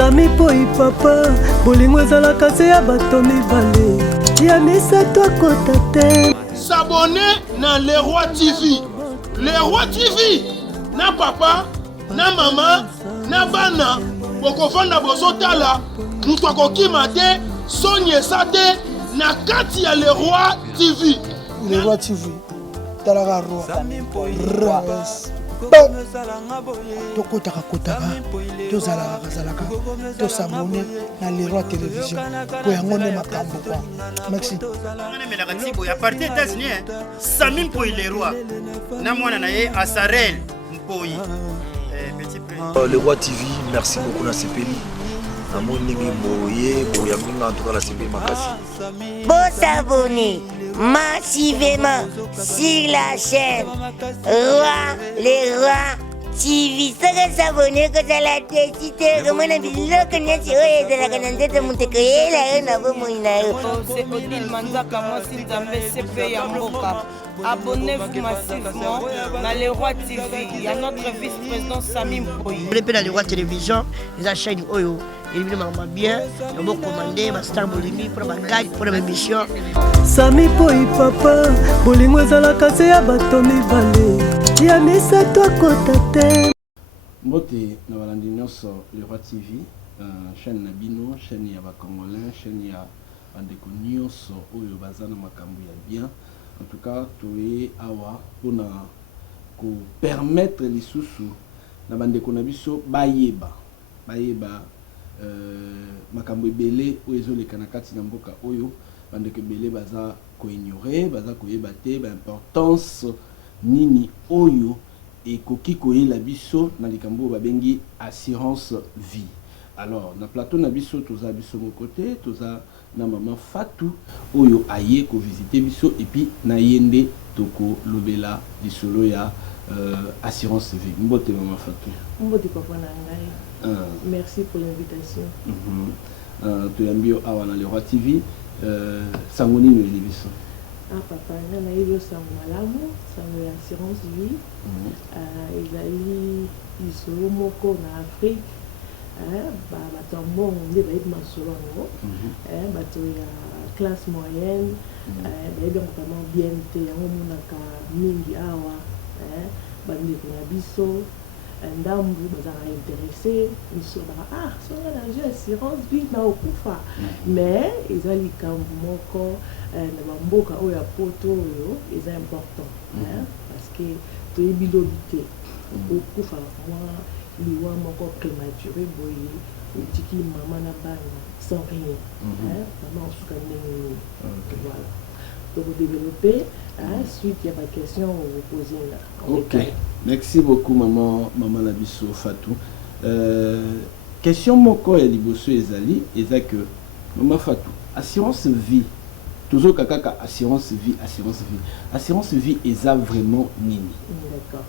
Sami poi papa bolingo ezalaka se ya bato mibale ya misato akota te. S'abonner na Leroy TV. Leroy TV na papa na mama na bana bokofanda bozotala mutu akokima te sonyesa te na kati ya Leroy TV. Leroy TV talaka roi tokotaka tozalaka tosabone na Leroy Télévision po yango nde makambo kwa. Merci. À partir des États-Unis, Sami Mpoi Leroy na mwana na ye Asarel Mpoi. Leroy TV, merci beaucoup na sepeli. Amoni boye boyambinga en tout cas la sepeli makasi. Bon s'abonner massivement sur la chaîne Roi Leroy TV. Saka s'abonner que ça la décidé que mon ami loka nyati oye de la kanandete mutekeye la na bo moina. C'est Odile Manzaka moi si Nzambe CP ya mboka. Abonnez-vous massivement dans Leroy TV. Il y a notre vice-président Sami Mpoi. Vous pouvez dans Leroy Télévision, les chaînes Oyo. Il est bien, il va commander, ma star Bolimi pour ma guide, pour ma mission. Sami poi papa bolingo ezalaka se ya bato mibale ya misato akota te. Mbote na balandi nyonso Leroy TV, chaîne na bino, chaîne ya bakongolais, chaîne ya bandeko nyonso oyo baza na makambo ya bien. En tout cas, toye awa pona ko permettre lisusu na bandeko na biso bayeba makambo ebele oyo ezoleka na kati na mboka oyo bandeko ebele baza koignore baza koyeba te importance nini oyo ekoki koyela biso na likambo oyo babengi assurance vie. Alors na plateau na biso toza biso moko te, toza na maman Fatou oyo aye ko visiter biso et puis na yende toko lobela lisolo ya assurance vie. Mbote maman Fatou. Mbote papa na ngai. Merci pour l'invitation. To yambio awa na Leroy TV sangoni no elibiso. Papa na yeyo sango malamu, sango ya assurance vie. Ezali lisolo moko na Afrique. Bato ya mbongo nde bayebi masolo yango bato ya classe moyenne bayebi yango vraiment bien te yango monaka mingi awa bandeko na biso ndambu bazalaka intéressé miso baka songa na jeu assurance vie na okufa mais eza likambo moko na bamboka oyo ya poto oyo eza important parce que toyebi lobi te okufa mwa liwa moko prématuré boye utiki maman na bana sans rien maman osuka ndenge voilà donc développer suite ya ba question vous poser là. OK, merci beaucoup maman Nabiso Fatou. Question moko ya liboso ezali eza que maman Fatou assurance vie toujours kaka assurance vie eza vraiment nini? D'accord.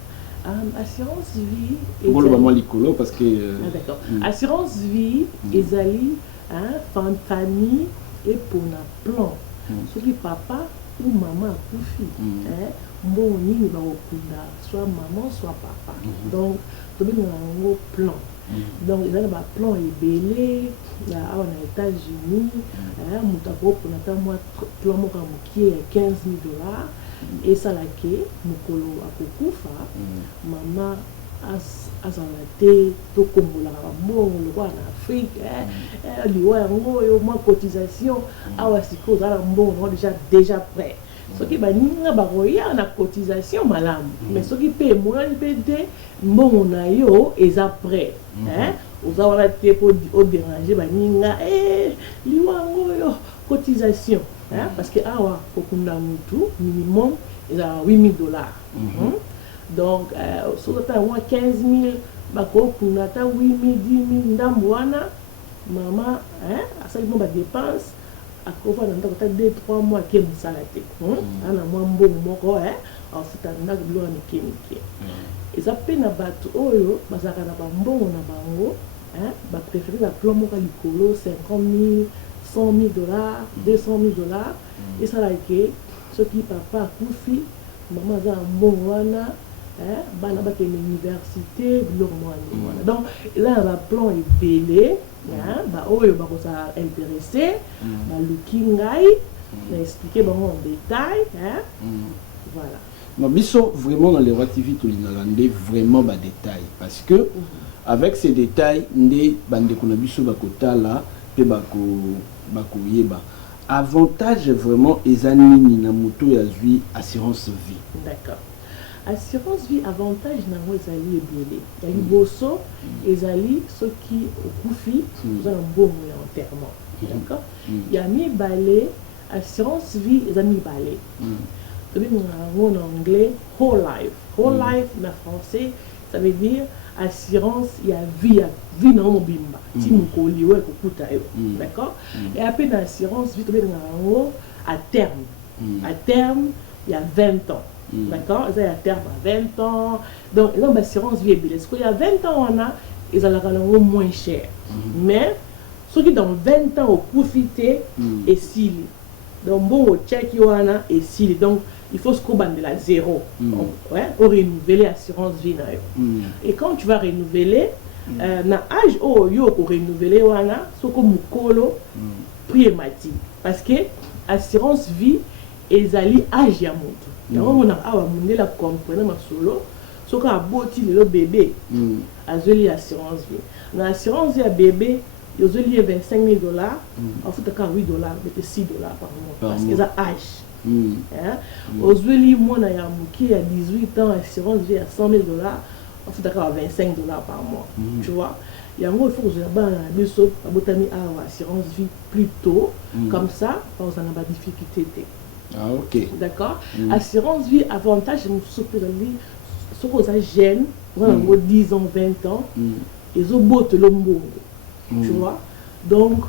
Assurance vie pour le moment licolo parce que d'accord. Assurance vie ezali famille et pour na plan soki papa ou maman akufi mbongo nini bakokunda soit maman soit papa donc tobenga yango plan donc ezali ba plan ebele awa na États-Unis moto akopona ata mwa plan moko ya mokie ya $15,000 esalaki mokolo akokufa mama azala te tokombolaka bambongo lokwa na Afrique liwa yango oyo mwa cotisation awa sikoyo ozala mbongo nango déjà prêt soki baninga bakoya na cotisation malamu mais soki mpe emonani mpe te mbongo na yo eza prêt oza wana te po odéranger baninga liwa yango oyo cotisation parce que awa kokunda mutu minimum ezala $8,000 donc sozata yango 15,000 bakokunda ata 8,000 10,000 ndambo wana mama asali mwa badepense akofa na ndako ata 2-3 mois ake mosala te ana mwa mbongo moko afuta ndako biloko ya mike mike eza mpe na bato oyo bazalaka na bambongo na bango bapréféré baplan moko ya likolo 50,000 $100,000 $200,000 esalaki soki papa akufi mama aza na mbongo wana bana ba l'université donc là va plan est belé ba oyo ba ko ça intéressé ba lukingai na expliquer en détail voilà. Mais biso vraiment dans les Roi TV tout l'inalande vraiment bas détail parce que avec ces détails ndé bande kuna biso bakota là pe bako yeba avantage vraiment ezanini na moto ya zui assurance vie. D'accord. Assurance vie avantage nango ezali ebele ya liboso ezali soki okufi oza na mbongo ya enterrement. D'accord. Ya mibale assurance vie eza mibale. En anglais, whole life. Whole life, en français, ça veut dire assurance, il y a vie dans mon bimba. Si mon colis, d'accord? Et après, l'assurance, vie, à terme. À terme, il y a 20 ans. D'accord? Il y a à terme à 20 ans. Donc, l'assurance vie est belle. Parce qu'il y a 20 ans, on a, ils ont moins cher. Mais, ceux qui dans 20 ans ont profité, et s'il donc bon check wana et si donc il faut se combattre la zéro on renouveler l'assurance vie et quand tu vas renouveler na âge yo ko renouveler wana soko mukolo primatique parce que assurance vie ezali âge ya moto donc on a awa mundela comprendre masolo soko aboti le bébé azeli assurance vie na assurance ya bébé ils ont lié $25 000, en fait, $8, mais $6 par mois, parce qu'ils ont âge. Ils ont lié moi, qui a 18 ans, assurance vie à $100 000, en fait, $25 par mois. Tu vois, il y a un il faut que je aies assurance vie plus tôt, comme ça, on a pas de difficulté. Ah, ok. D'accord. Assurance vie, avantage, je me suis dit, jeune, 10 ans, 20 ans, ils ont beau te l'ombo. Tu vois, donc,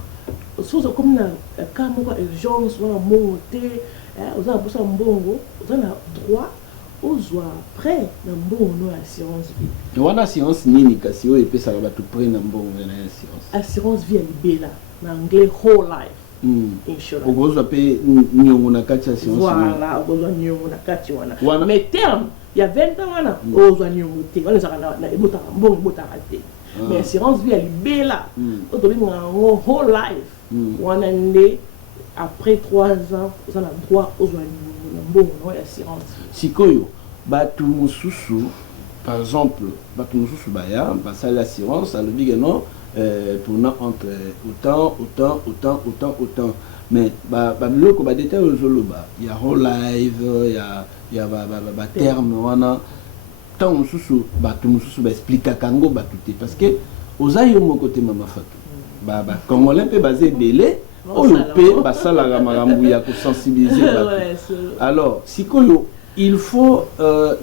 comme la caméra urgence, on a monté, on a besoin de bongo, on a droit aux oies prêts dans bon assurance vie. On a assurance nini kasi o epé ça va tout près dans bon assurance. Assurance vie est belle, en anglais whole life. Insurance. Au gros appelé nyongo na kati assurance. Voilà, au gros nyongo na kati wana. Mais terme, il y a 20 ans wana, au gros nyongo te, on les a na ebota bon ebota raté. Mais assurance vie elle est belle là. On whole life. On a après 3 ans, on a droit aux bon assurance. Sikoyo, batu mususu par exemple, batu mususu baya, ba ça l'assurance, ça le dit non pour na entre autant. Mais ba biloko ba détail au zoloba, il y a whole life, il y a ba terme wana. Tant mususu batu mususu ba expliquer kango batuté parce que ozayo mo côté mama Fatou ba congolais pe basé belé oyo pe ba sala ga marambu ya ko sensibiliser batu. Alors sikoyo il faut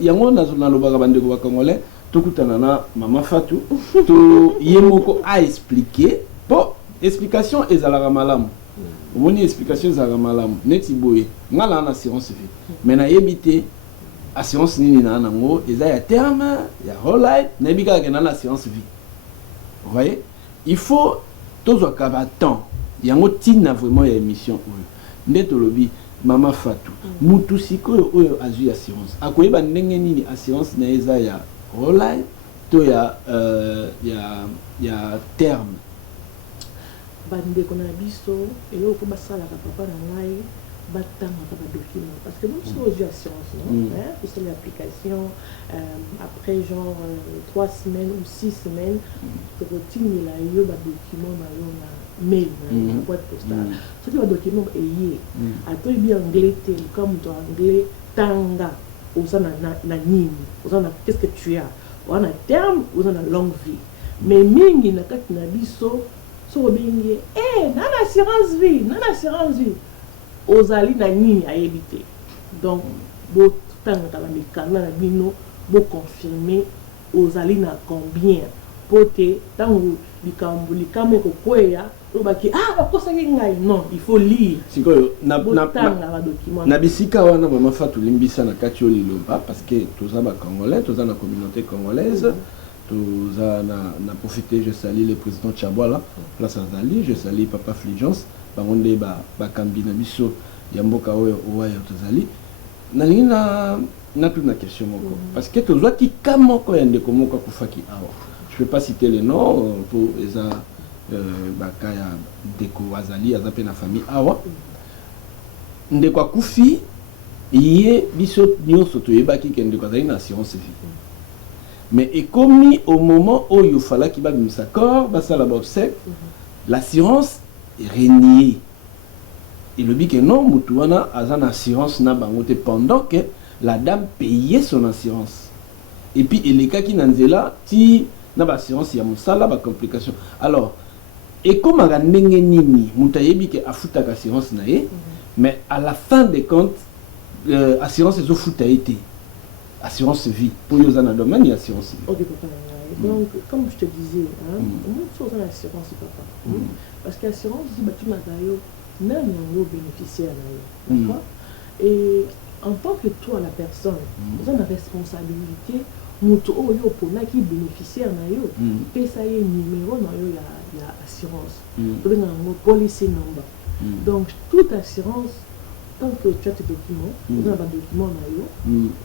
yango na loba bande ko ba congolais tokutana na mama Fatou to yemoko a expliquer bon explication ezala malamu omoni explication ezala malamu neti boye ngala na assurance vie mais na yebité assurance nini na nango eza ya terme ya whole life na bika ke na assurance vie. Vous voyez, il faut tous au temps yango tina vraiment ya émission oyo ndeto lobi mama Fatou mutu sikoyo oyo azui assurance akoyeba ndenge nini assurance na eza ya whole life to ya terme bande kona biso eloko basala ka papa na ngai batanga ka document parce que nous sommes aux assurances c'est l'application après genre 3 semaines ou 6 semaines tu retiens là yo ba document na yo na mail na boîte postale ce qui va document est ato bien anglais comme toi anglais tanga osana na nini osana qu'est-ce que tu as on a terme osana longue vie mais mingi na kati na biso so bengi na assurance vie ozali na nini à éviter donc bo tanga la mikana na bino bo confirmer ozali na combien pote tangu likambo ko kweya obaki bakosangi ngai non il faut lire sikoyo na bisika wana mama Fatou limbisa na kati liloba parce que toza ba congolais toza na communauté congolaise toza na profiter je salue le président Tchabwala place azali je salue papa Fligence bangonde ba kambi na biso ya mboka oyo oya tozali nalingi na toute la question moko parce que tozwa ki kamoko ya ndeko moko akufaki awa. Je peux pas citer les noms pour eza baka ya ndeko azali aza pe na famille awa. Ndeko akufi ye biso nyonso toyebaki ke ndeko azali na assurance vie. Mais ekomi au moment où il fallait qu'il babimisa corps basala ba obsèque, l'assurance est reniée. Et le dit que non, Moutouana a une assurance pendant que la dame payait son assurance. Et puis, les cas qui n'en là, si n'a pas assurance, il y a une complication. Alors, et comme on a nini, Moutayebi qui a foutu l'assurance, mais à la fin des comptes, l'assurance est au foot a été. Assurance vie. Pour les dans le domaine, il y a assurance vie. Ok, papa. Donc, comme je te disais, nous sommes en assurance, papa. Parce que l'assurance, tu m'as dit, non, non, bénéficiaire. D'accord? Et en tant que toi, la personne, vous avez la responsabilité, moto oyo pona qui bénéficiaire na yo, paye ça y est numéro na yo il y a assurance. Donc un policy number. Donc toute assurance, tant que tu as tes documents, vous avez un document na yo,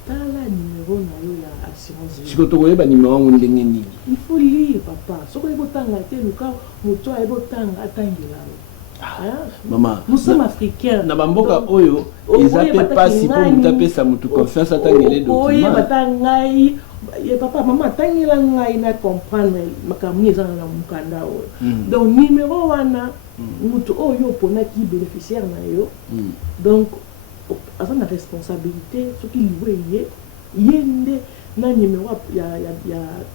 t'as la numéro na yo il y a assurance. Si tu connais pas numéro on ndengeni. Il faut lire papa. Ce que vous tanga te le cas moto ay botanga atangela. Maman, nous sommes africains. Na bamboka oyo, ils appellent pas si pour nous taper ça mutu confiance à tangele documents. Oye batangai, papa maman tangela ngai na comprendre makamni za na mukanda oyo. Donc numéro wana mutu oyo pona ki bénéficiaire na yo. Donc à sa responsabilité ce qui lié yende na numéro ya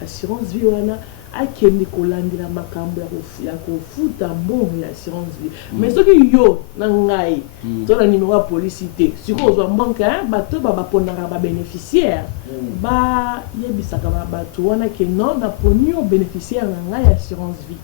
assurance vie wana akende kolandela makambo ya kofuta mbongo ya assurance vie. Mais ce qui yo na ngai to na numéro ya policité siko ozwa banque bato baponaka ba bénéficiaire ba yebisaka bato wana ke non na poni o bénéficiaire na ngai ya assurance vie.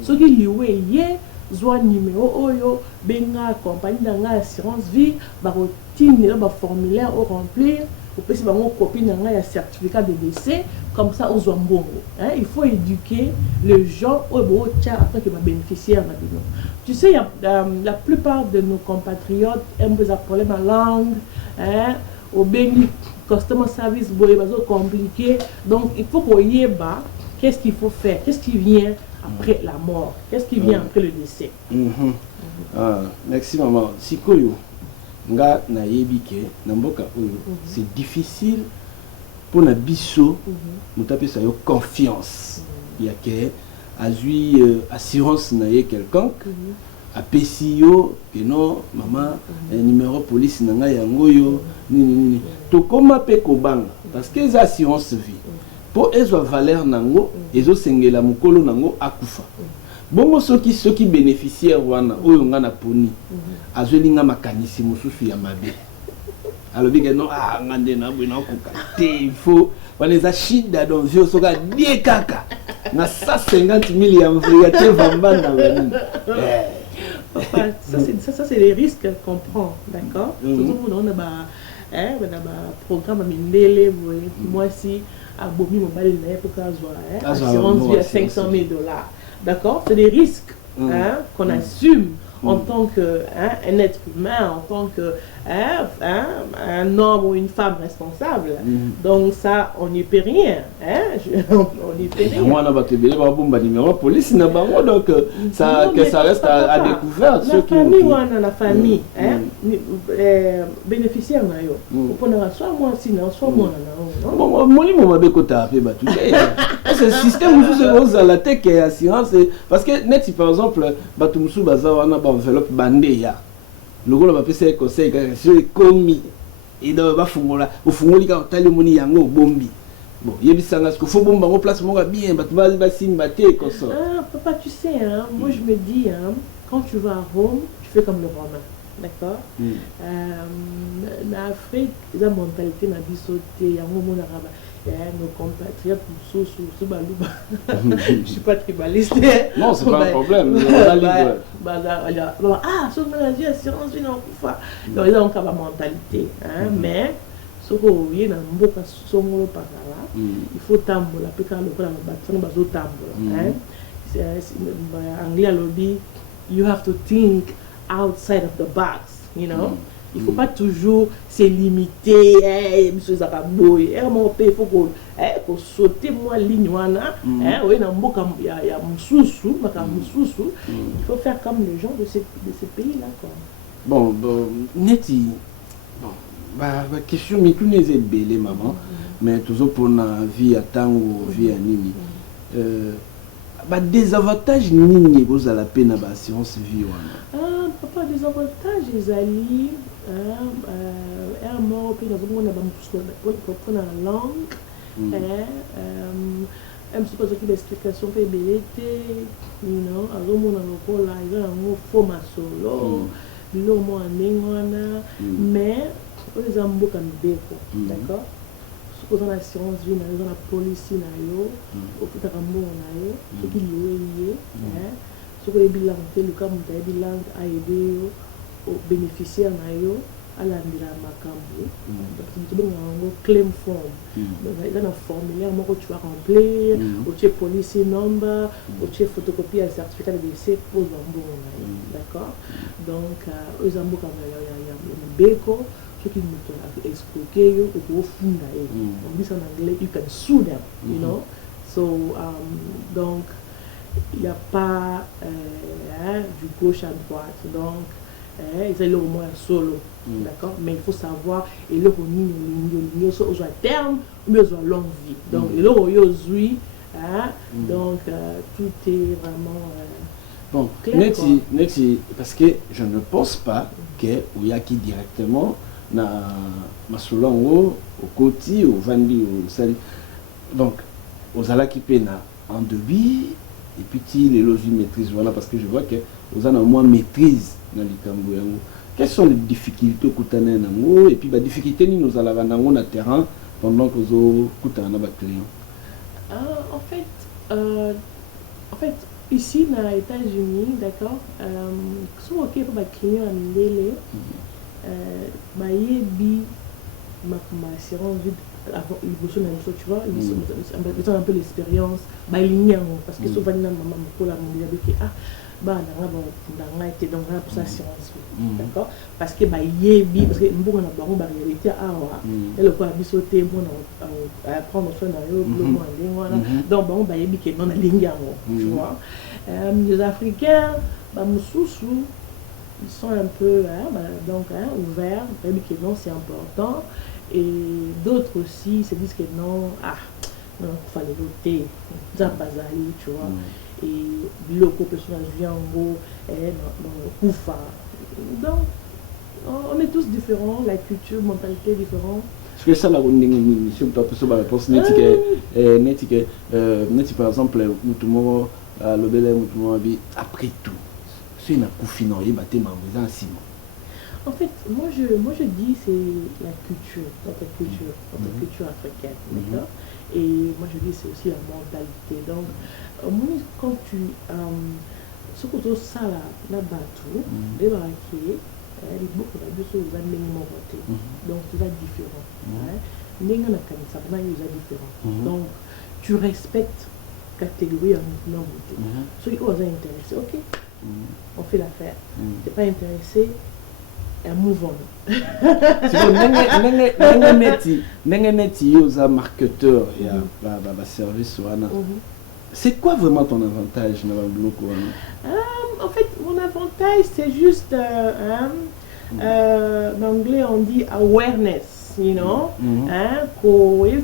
Ce qui liwe ye zwa numéro oyo benga compagnie na ngai assurance vie ba routine ba formulaire au remplir. Vous pouvez avoir une copie d'un certificat de décès, comme ça, aux Zambongo. Il faut éduquer les gens au afin qu'ils bénéficient. Tu sais, la plupart de nos compatriotes aiment des problèmes à langue, au béni, customer service, c'est compliqué. Donc, il faut qu'on y ait bas, qu'est-ce qu'il faut faire, qu'est-ce qui vient après la mort, qu'est-ce qui vient après le décès. Merci, maman. Sikoyo. Nga na yebike na mboka oyo c'est difficile pour na biso mutape sa yo confiance ya ke azui assurance na ye quelconque apesi yo que non maman numéro police na nga yango yo nini to koma pe kobanga parce que les assurance vie pour ezo valeur nango ezo sengela mukolo nango akufa. Bongo soki bénéficiaire wana oyo nga na poni azolinga makanisi mususu ya mabe alobi ke non ngande na bwina kokate il faut wana za shida donc vieux soka die kaka na 150 000 ya mvria te vambanda wani ça c'est les risques qu'on prend, d'accord. Tout le monde a un programme mindele moi si à Bomi mobile na pour assurance vie à $500,000. D'accord, c'est des risques qu'on assume en tant qu'un être humain, en tant qu'un homme ou une femme responsable. Donc ça, on n'y peut rien. On n'y peut rien. Moi, on a numéro police, donc ça, que ça reste à découvert. La famille, bénéficiaire, soit moi sinon, soit moi. C'est le système où vous avez la tech et assurance. Parce que, net, par exemple, Batumsu Bazawa, on a enveloppe bandé. Le gars va passer conseil sur les commis et dans va fungola au fungoli ka tali moni yango bombi bon yebisanga ce qu'il faut bomba en place mon bien va simbaté comme ça. Papa tu sais moi je me dis quand tu vas à Rome tu fais comme le Romain, d'accord. En Afrique la mentalité na bisoté yango mona raba nos compatriotes sous balouba. Je suis pas tribaliste. Non, c'est pas un problème. Sur maladie, assurance, vie, non, donc ils ont une mentalité. Mais, ce qu'on y a dans le boca, il faut tambola. Puis quand le bâton va au tambola. Anglais lobby, you have to think outside of the box, you know. Il ne faut pas toujours se limiter, monsieur Zakaboy, mon père, il faut sauter moi ligne, il faut faire comme les gens de ces pays-là. Bon, Neti, question, mais tout n'est pas belle, maman, mais toujours pour la vie à temps ou vie à nini. Désavantages nini vous à la peine à l'assurance vie papa désavantages ils allaient un mot puis dans le monde pour prendre la langue un petit peu de l'explication pour ébélité you know alors mon encore là il y a un mot format solo le mot en négoana mais on les a beaucoup en béco d'accord aux assurances vie dans la police na yo au puta kambo na yo ce qui lié ce que les bilans le cas mon bilan a aidé aux bénéficiaires na yo à la mila makambo parce que tu as un claim form donc il y a un formulaire que tu vas remplir au tu police number au tu photocopie un certificat de décès pour zambo d'accord donc aux zambo comme il y a beko ce qui nous expliqué au fond on dit ça en anglais you can sue them you know so donc il n'y a pas du gauche à droite donc ils ont au moins solo d'accord mais il faut savoir et le on soit à terme mais à longue vie donc le donc tout est vraiment bon Neti parce que je ne pense pas que Oyaki directement na masolango au côté au vandi au sali donc aux ala qui pena en débit et puis les logis maîtrise voilà parce que je vois que aux ana au moins maîtrise dans les cambo yango quelles sont les difficultés au koutana nango et puis ba difficulté ni nous ala vanango na terrain pendant que zo koutana ba client en fait ici dans les États-Unis d'accord sont OK pour ba client en délai yebi ma assurance avant tu vois ils ont un peu l'expérience parce que souvent maman pour la mondiale donc pour sa assurance d'accord parce que yebi parce que on a baron réalité elle peut sauter bon prendre soin donc bon yebi que non tu vois les Africains ils sont un peu ouverts, même que non, c'est important. Et d'autres aussi se disent que non, non, il fallait voter, ça bazali, tu vois. Et le personnage vient en gros, non, Koufa. Donc, on est tous différents, la culture, la mentalité est différente. Est-ce que ça, la mission, tu as pu la réponse Neti, par exemple, Moutoumoro, le Belé, Moutoumoro, après tout. C'est une couffine, il battait ma maison en ciment. En fait, moi je dis c'est la culture, notre culture africaine, d'accord. Et moi je dis c'est aussi la mentalité. Donc, moi quand tu ce que tu ça la bateau, les barrières, les beaucoup de choses vous avez voté. Donc c'est différent. N'enga na kanisa na c'est différent. Donc tu respectes catégorie en non voté. Ceux qui sont intéressés, OK. On fait l'affaire. T'es pas intéressé, move on. Marketeur et service. C'est quoi vraiment ton avantage dans le bloc? En fait, mon avantage, c'est juste, en anglais, on dit awareness, you know.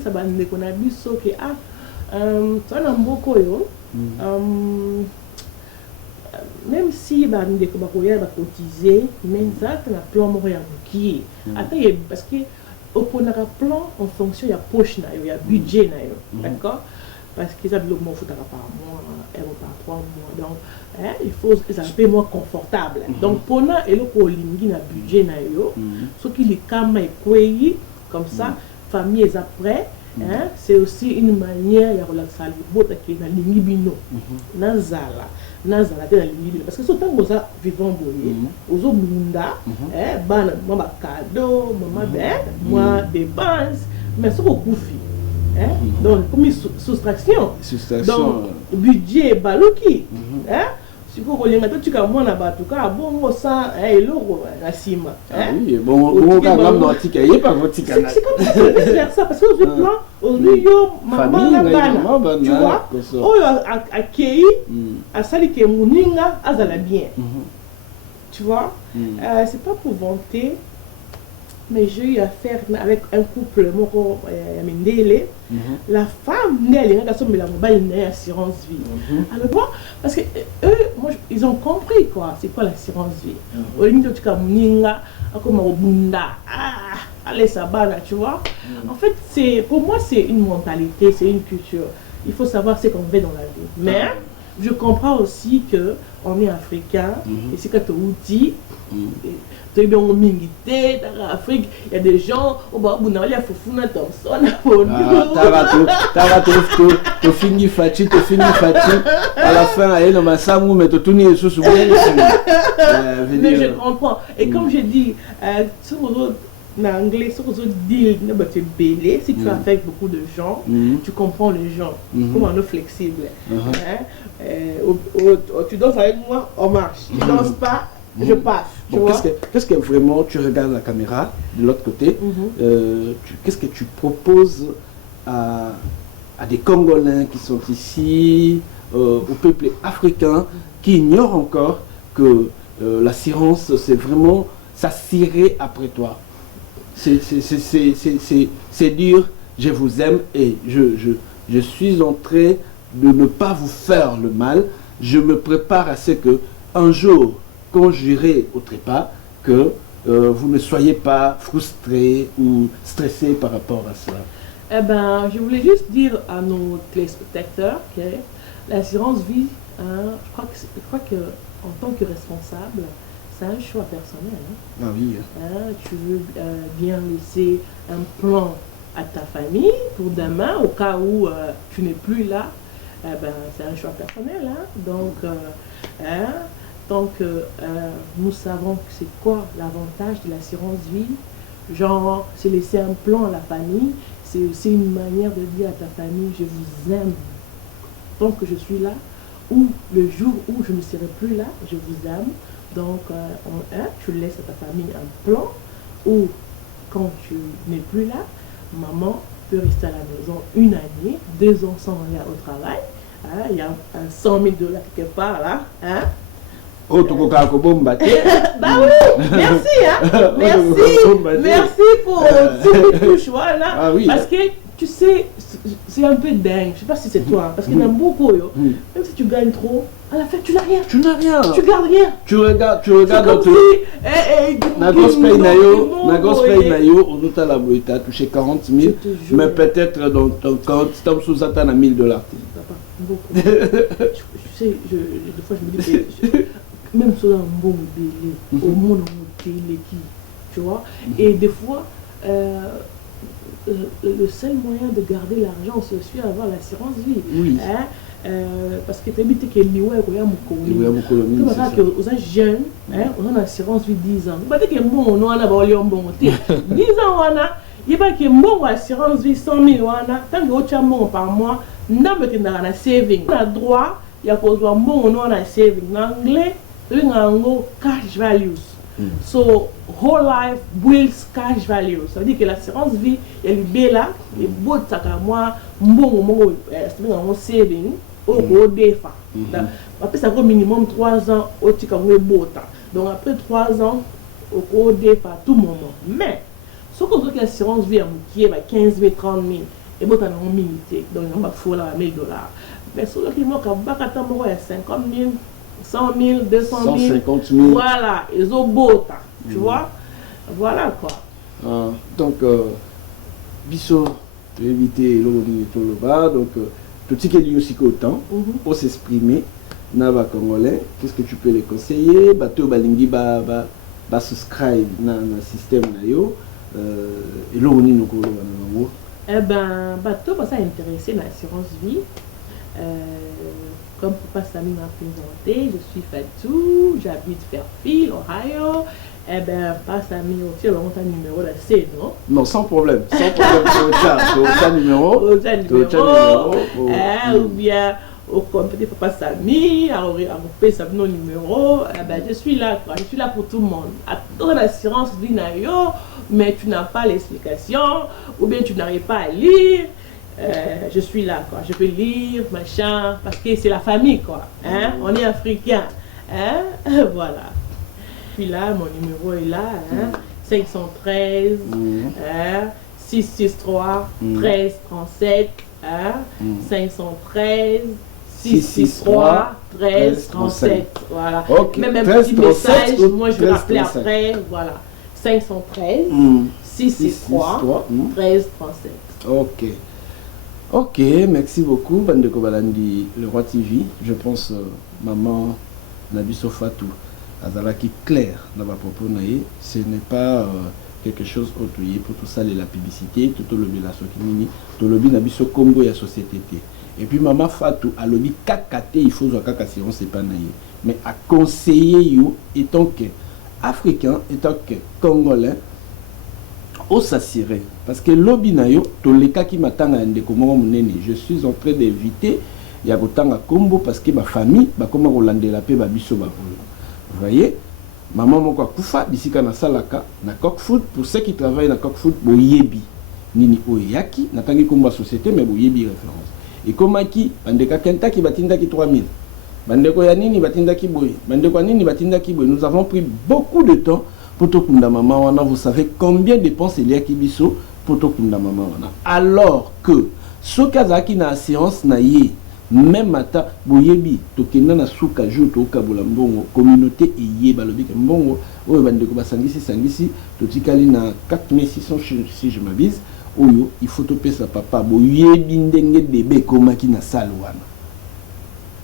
Ça va nous qu'on a vu ça que ça n'a beaucoup même si nous devons cotiser, mais ça n'a plan moyen qui parce que au plan en fonction il y a poche il y a budget d'accord parce que ça veut dire faut par mois par 3 mois donc il faut que ça soit moins confortable donc pour nous et le colingi na budget ce qui les calme comme ça famille est après c'est aussi une manière de relaxer les bottes qui na lingibino nazala parce que ce temps où ça vivant boyer aux obunda bana mama cadeau maman moi des bases mais ce qu'on donc comme soustraction donc budget baloki sikoyo kolinga totika mwana bato kaka bongo sa eloko na nsima. Oui, bon kaka notika ye pas votika. C'est comme ça, c'est vice-versa, parce que aujourd'hui yo maman na bana, tu vois, oyo akei asali ke muninga azala bien. Tu vois, c'est pas pour vanter, mais j'ai eu affaire avec un couple, la femme, elle a une assurance vie. Alors, parce que eux, ils ont compris quoi, c'est quoi l'assurance vie. Allez, ça va là, tu vois. En fait, pour moi, c'est une mentalité, c'est une culture. Il faut savoir ce qu'on veut dans la vie. Mais je comprends aussi que on est africain, et c'est quand on dit, tu es bien en Mingité, dans l'Afrique, il y a des gens, au bas où on a Fofuna Thompson, tu finis fatigué, à la fin, elle m'a samou, mais tu tournes sous sous. Mais je comprends. Et comme je dis, en anglais, si tu as fait beaucoup de gens, tu comprends les gens, comment on est flexible. Tu danses avec moi, on marche. Tu danses pas, je passe. Bon, qu'est-ce que vraiment tu regardes la caméra de l'autre côté, qu'est-ce que tu proposes à des Congolais qui sont ici, au peuple africain qui ignorent encore que l'assurance c'est vraiment s'assurer après toi. C'est dire je vous aime et je suis en train de ne pas vous faire le mal. Je me prépare à ce que un jour, quand j'irai au trépas, que vous ne soyez pas frustrés ou stressés par rapport à cela. Eh ben, je voulais juste dire à nos téléspectateurs que l'assurance vie, je crois que en tant que responsable, c'est un choix personnel. Ah oui. Tu veux bien laisser un plan à ta famille pour demain, au cas où tu n'es plus là. Ben, c'est un choix personnel. Donc, nous savons que c'est quoi l'avantage de l'assurance vie. Genre, c'est laisser un plan à la famille. C'est aussi une manière de dire à ta famille, je vous aime tant que je suis là. Ou le jour où je ne serai plus là, je vous aime. Donc, tu laisses à ta famille un plan où, quand tu n'es plus là, maman peut rester à la maison 1 année, 2 ans sans aller au travail. Il y a 100 000 $ quelque part là. Oh, tu as bah oui, merci, merci pour ce choix là. Ah, oui. Parce que tu sais, c'est un peu dingue. Je sais pas si c'est toi, parce qu'il y en a beaucoup. Même si tu gagnes trop, à la fin tu n'as rien. Tu n'as rien. Tu gardes rien. Tu regardes dans tout. Nagos paye nayo, on nous a la boîte, tu as touché 40 000, mais peut-être dans ton compte, tu as sous à 1 000 $. Papa, beaucoup. Tu sais, des fois je me dis que même sur un bon délai, au monde où tu vois, et des fois, le seul moyen de garder l'argent, c'est aussi avoir l'assurance vie. Oui. Parce que tu habites que l'Iwa est aux jeunes, on a l'assurance vie 10 ans. Tu sais que bon, on a 10 ans, il n'y a pas que bon assurance vie 100 000 $, tant que tu as bon par mois, on a saving. On a droit, il y a bon, on a saving. En anglais, on a cash values. So, whole life builds cash values. Ça veut dire que l'assurance vie, elle est belle là, et beau à moi, bon, saving, au défa. Après, ça fait minimum 3 ans, au beau temps. Donc, après 3 ans, au défa, tout moment. Mais, ce qu'on veut que l'assurance vie, qui est 15 000, 30 000, et bon, on a milité, donc on va faire $1 000. Mais ce qui manque, il y a 50 000. 100 000, 200 000, 150 000. Voilà, ils ont beau temps, tu vois. Voilà quoi. Donc, Bisso, tu as évité le bas, donc, tout ce qui est aussi autant, pour s'exprimer, Nava Congolais, qu'est-ce que tu peux les conseiller? Bateau Balingi ba subscribe dans le système, et là, on est nous. Eh ben, bateau, ça intéressé dans l'assurance vie. Comme Papa Samy m'a présenté, je suis Fatou, j'habite Fairfield, Ohio. Eh bien, Papa Samy aussi, on a un numéro d'assez, non? Non, sans problème. Sans problème, tu as un numéro. Ou bien au compte Papa Samy, à payer sa numéro, je suis là, quoi. Je suis là pour tout le monde. À ton assurance, mais tu n'as pas l'explication, ou bien tu n'arrives pas à lire. Je suis là, quoi. Je peux lire, machin, parce que c'est la famille, quoi. Hein? On est africain. Hein? Voilà. Je suis là, mon numéro est là. Hein? 513 663 13 37 513 663 13 37. Voilà. Okay. Même un petit message, moi je vais rappeler après. Voilà. 513 663 13 37. Ok. Ok, merci beaucoup. Bandeko Balandi, le Roi TV. Je pense, maman Nabiso Fatou, Azalaki clair dans ma propos, ce n'est pas quelque chose autre pour tout ça, la publicité, tout le lobby la sokimini, tout le lobby Nabiso Combo et la société. Et puis maman Fatou, a lobby kakate, il faut que kakasiron c'est pas naïe. Mais à conseiller you, étant que africain, étant que congolais, au s'assurer parce que lobby na yo to les cas qui m'attendent à ndeko moko munene je suis en train d'éviter ya kotanga kombo parce que ma famille ba koma kolandela pe ba biso ba vous voyez maman moko akufa bisika na salaka na coq food pour ceux qui travaillent na coq food boyebi nini oyaki na tangi kombo société mais boyebi référence et komaki bandeka kenta ki batinda ki 3000 bandeko ya nini batinda ki boye bandeko nini batinda ki boye nous avons pris beaucoup de temps pour Tokunda Mama Wana, vous savez combien de dépenses il y a qui biso pour Tokunda Mama Wana. Alors que ce kazaki na séance na ye même ata boyebi tokenda na suka jour to kabola mbongo communauté eye balobi ke mbongo oyo bandeko basangisi totikali na 4600 si je m'abuse oyo il faut topesa papa boyebi ndenge bébé komaki na salle wana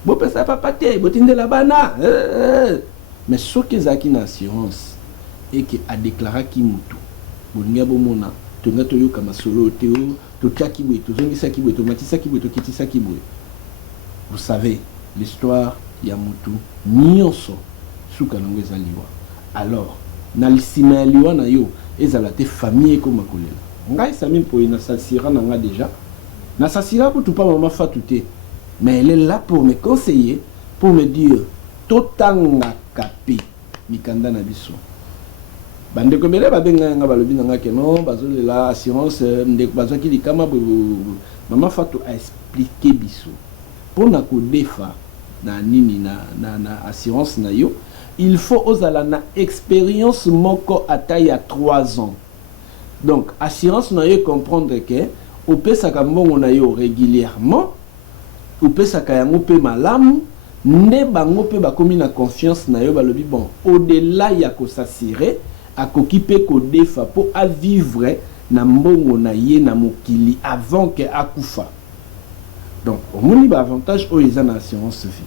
bopesa papa te botindela bana mais ce kazaki na séance et qui a déclaré qui mutu bolinga bomona tonga toyoka masolo teo to tchaki boy to zongisa ki boy to matisa ki boy to kitisa ki boy. Vous savez l'histoire ya mutu nyonso suka nango ezaliwa alors na lisima liwa na yo ezala te famille ko makolela ngai sami po ina sasira nanga déjà na sasira ko tupa mama Fatou te mais elle est là pour me conseiller pour me dire totanga kapi mikanda na biso bande ko bele babenga nga balobi nga ke non bazolela assurance ndeko bazaki likama mama Fatou a expliqué biso pour na ko defa na nini na assurance na yo il faut ozala na expérience moko ata ya 3 ans donc assurance na yo comprendre que opesaka mbongo na yo régulièrement opesaka yango pe malamu nde bango pe bakomi na confiance na yo balobi bon au-delà ya ko s'assurer akoki pe ko defa po a vivre na mbongo na ye na mokili avant que akufa. Donc au moni ba avantage o eza na assurance vie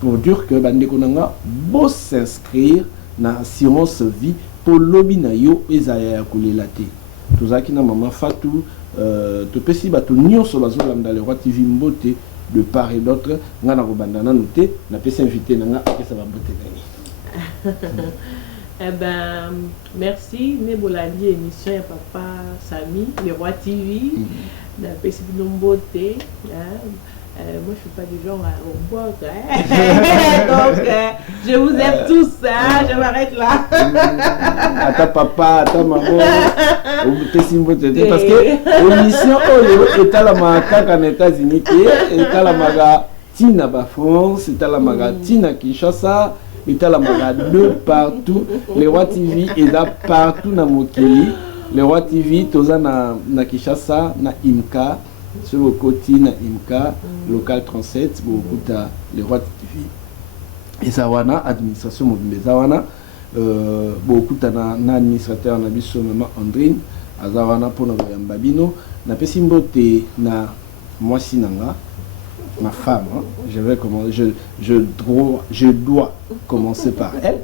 pour dire que bandeko nanga bo s'inscrire na assurance vie pour lobi na yo ezaya ya kolela te tozaki na mama Fatou to pesi bato nyonso bazolanda le Roi TV mbote de part et d'autre nga na kobandana noté na pesi invité nanga akesa ba mbote nani. Eh ben, merci. Nebolandi émission et papa Samy, le Roi TV, la PCB Nomboté. Moi, je ne suis pas du genre au bois. Donc, je vous aime tous. Je m'arrête là. À ta papa, à ta maman. Parce que l'émission est à la maga en États-Unis, est à la maga Tina France, est à la maga Tina Kinshasa. Et à la maga de partout. Le Roi TV est là partout dans Mokili. Le Roi TV, toza na Kinshasa, na Imka, sur le côté na Imka, local 37, beaucoup le Roi TV. Et ça wana administration mobile, ça wana beaucoup na administrateur na biso maman Andrine, azawana pour na Babino, na pesimbote na moi sinanga. Ma femme, hein, je dois commencer par elle.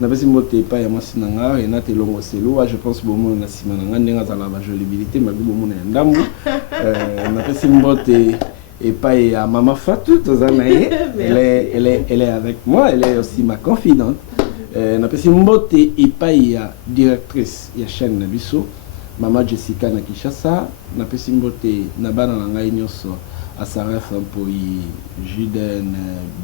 Je pense que la jolibilité, et pas à Maman Fatou, elle est avec moi, elle est aussi ma confidente. Et pas à directrice de la chaîne Nabiso, Maman Jessica Nakishasa, Napesimbote Nabana Nangaïnyoso. Asaref Mpoi, Juden,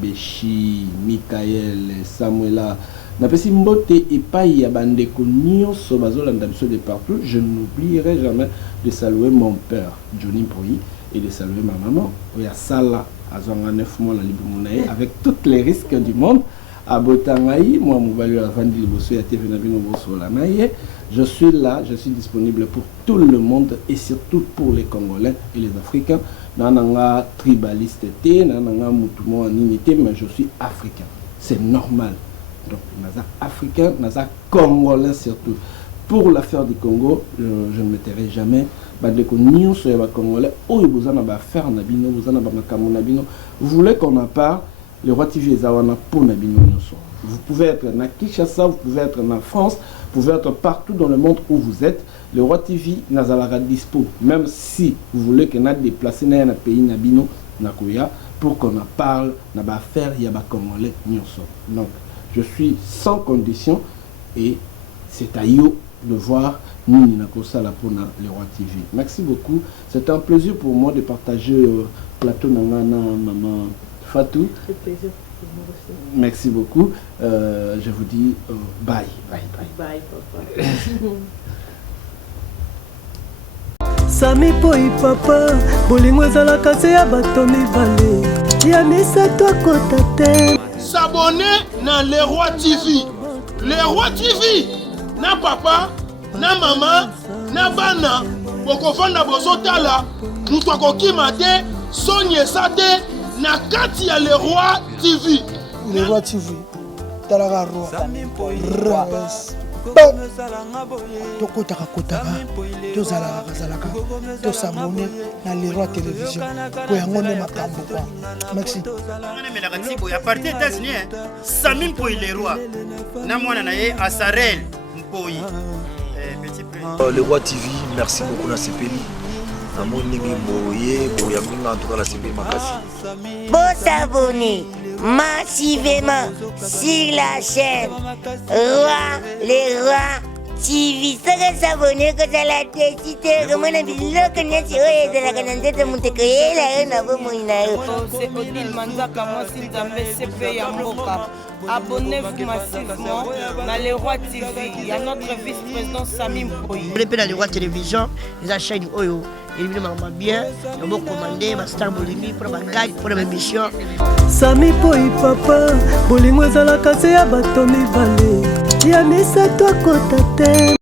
Beshi, Michael, Samuela. Napesi mbote epai ya bandeko nyonso bazolanda biso de partout. Je n'oublierai jamais de saluer mon père, Johnny Mpoi, et de saluer ma maman, Oya Sala, Azwanga 9 mois la Libomunaye, avec tous les risques du monde. À Botangaï, moi, Mouvalu Avandi Liboso, ya TV Nabino Boso Lanaye. Je suis là, je suis disponible pour tout le monde et surtout pour les Congolais et les Africains. Nananga tribaliste, nananga mutumo aninité, mais je suis africain. C'est normal. Donc, naza africain, naza congolais surtout. Pour l'affaire du Congo, je ne me tairai jamais. Bandeko nyonso ya congolais, oyo bozana ba faire nabino, bozana ba makambo nabino. Vous voulez qu'on en parle? Le Roi TV ezawana pour nabino nyonso. Vous pouvez être na Kinshasa, vous pouvez être en France, vous pouvez être partout dans le monde où vous êtes. Le Roi TV nazalara dispo. Même si vous voulez qu'on a déplacé na un pays nabino nakoya pour qu'on en parle, na ba faire ya ba congolais nyonso. Donc je suis sans condition et c'est à eux de voir Nini Nakosala pour le Roi TV. Merci beaucoup. C'est un plaisir pour moi de partager le plateau Nangana Maman Fatou. C'est plaisir pour moi aussi. Merci beaucoup. Je vous dis bye. Bye, bye. Bye, papa. Sami poi papa, bolingo ezalaka se ya bato mibale. Ya misato akota te. S'abonner na Le Roi TV. Le Roi TV. Na papa, na maman, na bana. Bokofanda bozotala. Mutu akokima te, sonyesa te. Na kati ya Le Roi TV. Le Roi TV. Talaka roi. Tokotaka kotaka. Tozalaka. Tosabone na Le Roi Télévision. Po yango ne makambo kwa. Merci. À partir des États-Unis, Samim Mpoi Le Roi. Na mwana na ye Asarel Mpoi. Le Roi TV, merci beaucoup na Sepeli. Namoningi boye, boya minga en tout cas la Sepeli makasi. Bon s'abonner massivement sur la chaîne Roi les Rois TV. Saka s'abonner que ça la décidé comme on a dit là que n'est pas de la canette monte que elle a un abo moina. C'est Odile Manzaka moi si Nzambe CP ya mboka. Abonnez-vous massivement dans Le Roi TV. Il y a notre vice-président Samim Mpoi. Vous pouvez Le Roi Télévision, les chaîne Oyo. Il me bien, il m'a commandé, ma star Bolimi pour ma gagne, pour ma mission. Sami poi papa, bolingo ezalaka se ya bato mibale. Ya misato akota te.